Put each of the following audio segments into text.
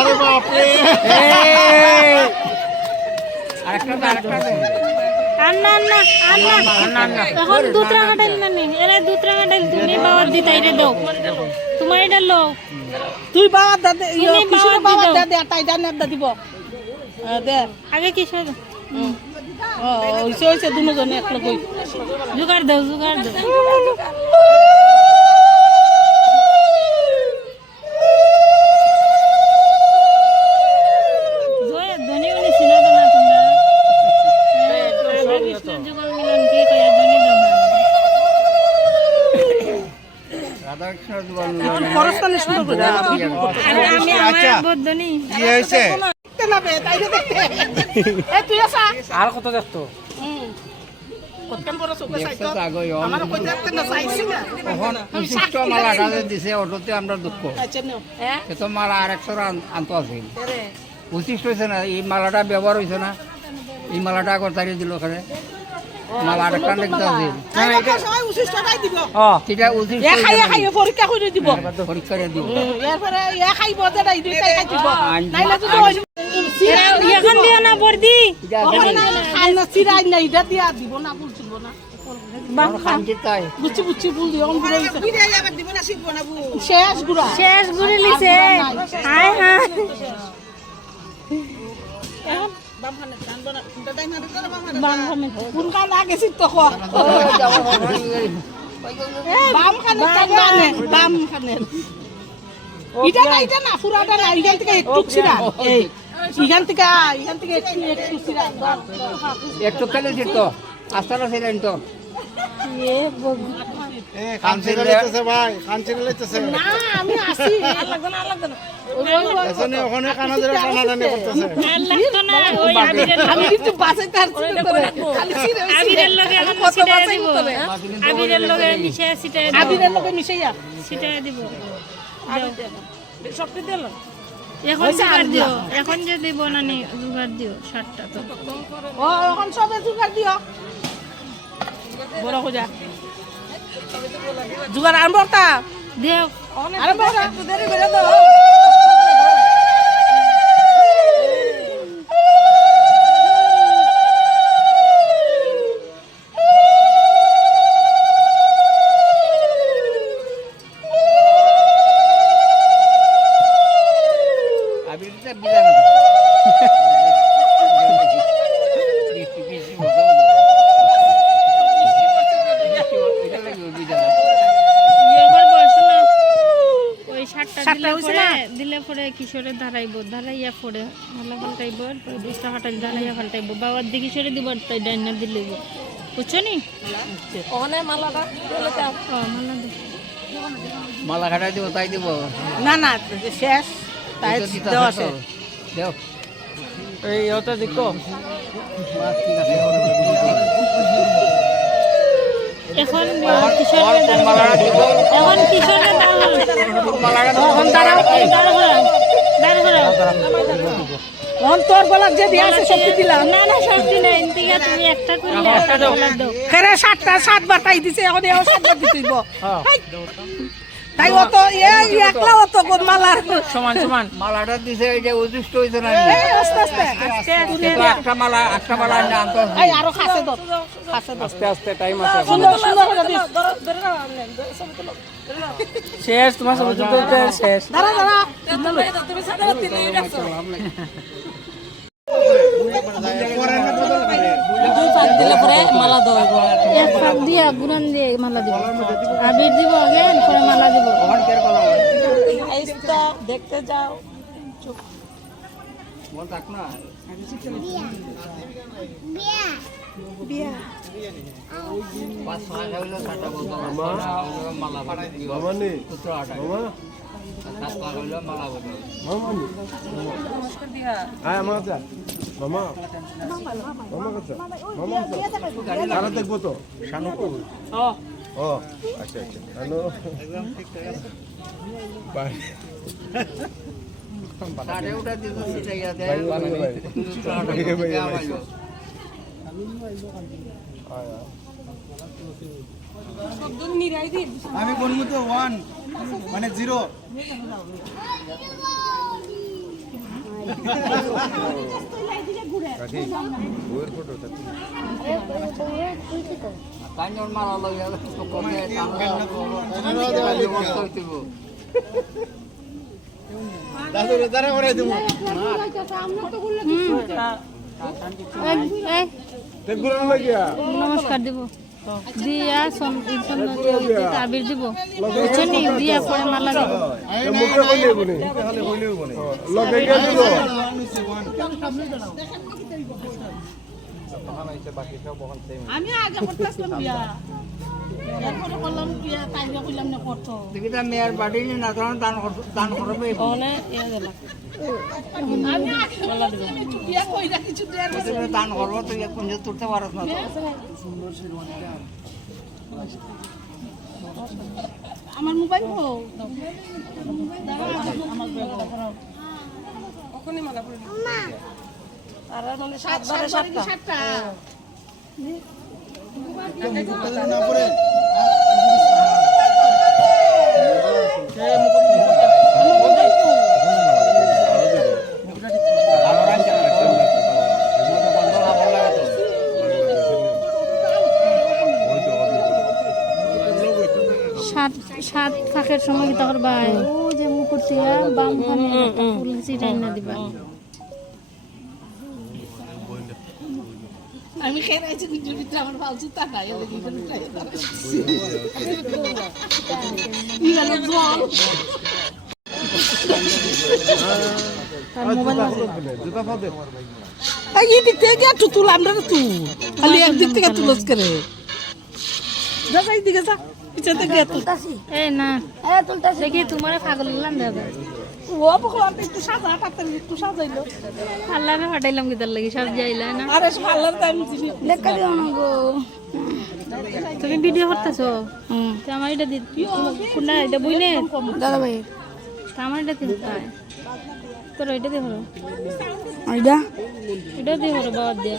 আরে বাপ রে এখন দুতরা কাটাইল না নি এরা দুতরা কাটাইল তুমি বাবার দিতাই রে দাও তোমার এটা লো তুই বাবা দাদা কিশোর বাবা দাদা টাইডা না দিব দে আগে কিশোর হইছে দুজনে এক লগ জোগাড় দাও খরচটানে শুরু করে আমি আমার বদনি কি হয়েছে না বে তাইরে দেখতে এ তুই আসা আর কত দেখতো কতক্ষণ পরে চোখে চাইতো আগই আমার কই দেখতে না চাইছি না এখন বিশিষ্ট মালা গাছে দিছে অটোতে আমরা দুঃখ আচ্ছা নাও সে তো মালা আর একশো আনতো আছিল উচিষ্ট হয়েছে না এই মালাটা ব্যবহার হয়েছে না এই মালাটা আগর তাড়িয়ে দিল ওখানে মালা আর একটা দেখতে আছিল সবাই উচিত টাকাই দিব সেটা উচিত এ খাইয়ে পরীক্ষা করে দিব পরীক্ষা দিব এরপরে এ খাইব যে নাই দুইটাই খাই দিব নাইলে যদি এখন দিও না বর্দি খানা চিরাই না এটা দিয়া দিব না বলছিল না খানছি তাই বুঝছি ভুল দিও অন বুড়াই শেষ গুড়া শেষ ঘুরে লিছে হায় হায় কোন কান আগে সিট তো খোয়া বাম খানে টানে বাম খানে এটা না পুরাটা না এখান থেকে একটু ছিড়া এই এখান থেকে একটু ছিড়া একটু খেলে যেত আস্তাটা ছিলেন তো খান ছিড়াইতেছে ভাই খান ছিড়াইতেছে না আমি আসি লাগবে না এসনে ওখানে কানা ধরে টানাটানি করতেছে আমি কিন্তু বাঁচাইতে পারছি না খালি ছিড়ে আবিরের লগে এখন ছিটায় দিব আবিরের লগে মিশায় ছিটায় দিব আবিরের লগে মিশাইয়া ছিটায় দিব সবটি দিল এখন জোগাড় দিও এখন যে দিব না নি জোগাড় দিও 60টা তো ও এখন সবে জোগাড় দিও বড় হইয়া জোগাড় আরম্ভ করতা দিও আরম্ভ করা একটু দেরি করে দাও দিলে পরে কিশোরের ধারাইয়া পরে মালা ফাল্টাইব দুষ্টা ফাটাই ধারাইয়া ফাল্টাইব বাবার দিকে কিশোরে দিব তাই ডাইনা দিলে বুঝছো নি মালা মালা ঘাটাই দিব তাই দিব না শেষ তাই দেওয়া শেষ দেও এই ওটা দেখো এখন কিশোরের এখন কিশোরের তোর বলার যে দিয়া আছে সবটি দিলাম না সবটি নাই এদিকে তুমি একটা করলে একটা দাও খেরে 7বার তাই দিছে এখন এও 7বার দিতেইব তাই অত একলা অত কোন মালার সমান মালাটা দিছে এটা উচিষ্ট হইছে না আস্তে একটা মালা না আনতো এই আরো খাসে দর আস্তে টাইম আছে সুন্দর করে দিস শেষ তোমার সব যুদ্ধ শেষ দাঁড়া তুমি সাদা দিলে রাখছো দিলে পরে মালা দাও এক ফাঁক দিয়া গুরান দিয়ে মালা দিব আবির দিব আগে পরে মালা দিব আইস্তা দেখতে যাও বল থাক না বিয়া পাঁচ ছয় হইলো কাটা বলতো মালা মামানি পুত্র আটা মামা 7 লাখ হইলো মালা বলতো মামানি আয় আমার কাছে মামা কাছে তারা দেখবো তো শানু ও আচ্ছা শানু বাই তারে ওটা দিতে সেটা ইয়া দেয় আমি বলবো তো 1 মানে জিরো কাঞ্জন মালা লইয়া দাদা করে দেবো নমস্কার দিব দিয়া আবির দিব বুঝছেন দিয়া পরে মালা দিব আমি আগে করতেছিলাম বিয়া এরপরে করলাম বিয়া তাই কইলাম না করতো দেখিতা মেয়ের বাড়ি না দান করবে ওনে ইয়া গেল আমি আগে মালা দিব বিয়া কইরা কিছু দেয়ার দান করবো তুই কোন তুলতে পারস না তো আমার মোবাইল হো সাতটা না পরে সাত ফাঁকের সময় কি তখন ভাই ও যে মুকুট দিয়া বাম খানে ফুল চিটাই না দিবা আমি খেয়ে আছি ভিডিওর ভিতরে আমার ভালো জুতা নাই এলে কি করে এই দিক থেকে একটু তুলাম রে তুই খালি একদিক থেকে তুলস করে যা এই দিকে যা পিছে থেকে তুলতাছি এ না দেখি তোমার পাগল লাগলাম দাদা ও ভগবান একটু সাজা পাতার একটু সাজাইলো আল্লাহরে ফাটাইলাম কি তার লাগি সব যাইলা না আরে পার্লার টাইম দিবি লেখা দিও না গো তুমি ভিডিও করতেছো তো আমার এটা দি কোনটা এটা বইনে দাদা ভাই আমার এটা দিন পায় তোর এটা দিয়ে হলো এটা দিয়ে হলো বাবা দিয়া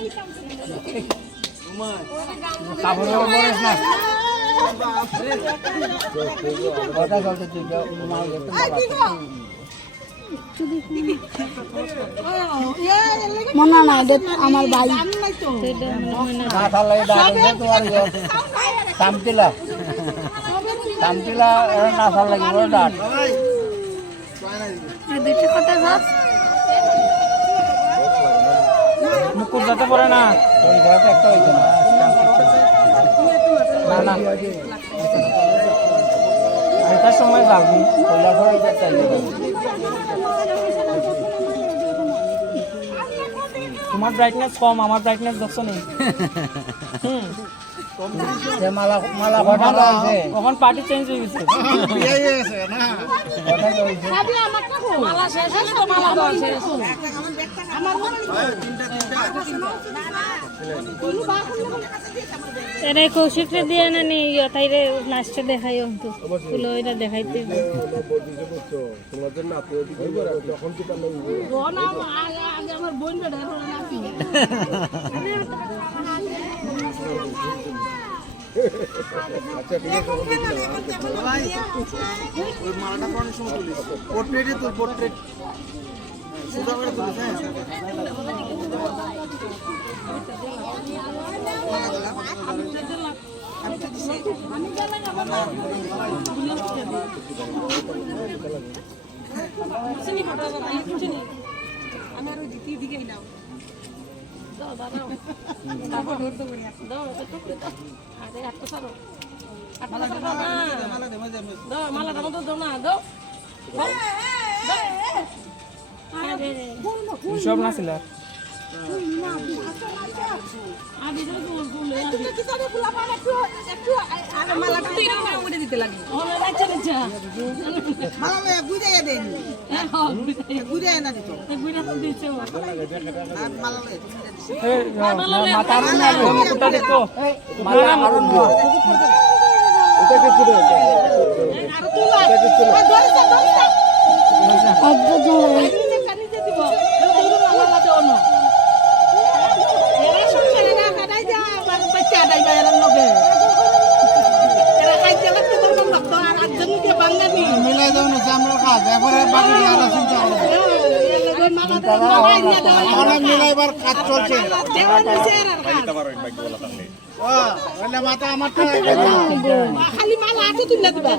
কাপড় পরিস না কথা চলতে তুই মাল মনা না এটা আমার ভাই না থাকলে দাঁড়িয়ে তোমার সামতিলা না থাকলে কি বড় ডাট দুইটা কথা ভাব মুকুট যাতে পড়ে না তোর ঘরটা একটা হইতো না না এটার সময় যাবি কইলা ঘর এটা চাইলে তোমার ব্রাইটনেস কম আমার ব্রাইটনেস দেখছো নেই যে মালা ঘটানো আছে এখন পার্টি চেঞ্জ হয়ে গেছে বিয়ে হয়ে গেছে না কথা কইছে মালা শেষ হলে তো মালা দেওয়া শেষ আমার এরে কৌশিকরে দিয়ে না নি তাইরে লাস্টে দেখাই অন্তু ফুলো এটা দেখাইতে আগে আমার বোন বেড়ে ওই মালাটা কোন সময় তুলিস পোর্ট্রেটে তোর পোর্ট্রেট সুদা করে তুলিস হ্যাঁ সব না ছিল মাথা মুকুটটা দেখো মালা আরুন এটা কিছু না এটা কিছু না বাঙালি অনেক মিলাইবার কাজ চলছে মাথা আমার খালি মালা আছে তুলে দিবা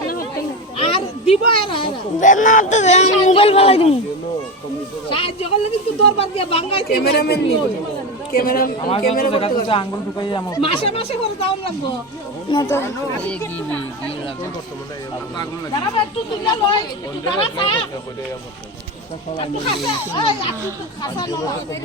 আর দিব মোবাইল ফেলাই দিন সাহায্য করলে কিন্তু দরবার দিয়ে ভাঙাই ক্যামেরাম্যান নিব ক্যামেরা আমার যত জায়গা থেকে আঙ্গুল ঢুকাই আমার মাসে মাসে করে দাও লাগবো দাঁড়াবা একটু তুলে লয় দাঁড়া খা একটু খাসা একটু খাসা